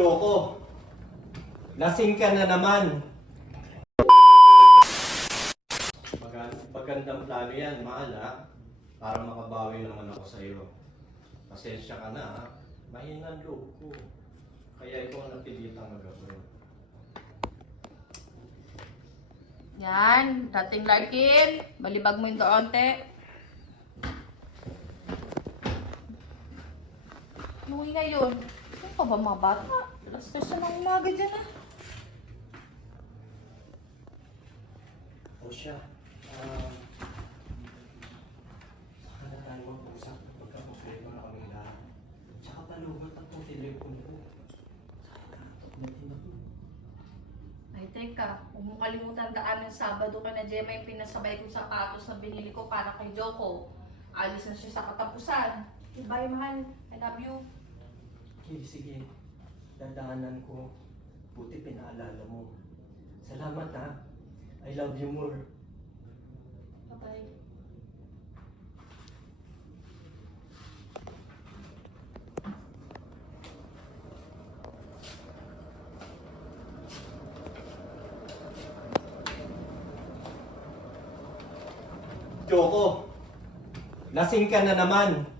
Choco, lasing ka na naman. Magandang plano yan, mahal ha. Para makabawi naman ako sa iyo. Pasensya ka na ha. Mahina ang loob ko. Kaya ikaw ang napilitang magagawin. Yan, dating Larkin. Balibag mo yung kaonte. Nuwi na yun. Ano pa ba mga bata? Alas 3 na ng umaga dyan ah. O siya, saka na tayo mag-usap kapag problema na kami lahat. Tsaka palugot ang pong telefon ko. Saka nakatok na din ako. Ay, teka. Huwag mong kalimutan daan ng Sabado ka na Gemma yung pinasabay kong sapatos na binili ko para kay Joko. Alis na siya sa katapusan. Bye, mahal. I love you. Okay, sige. Dadaanan ko. Buti pinaalala mo. Salamat ha. I love you more. Bye-bye. Choco, lasing ka na naman.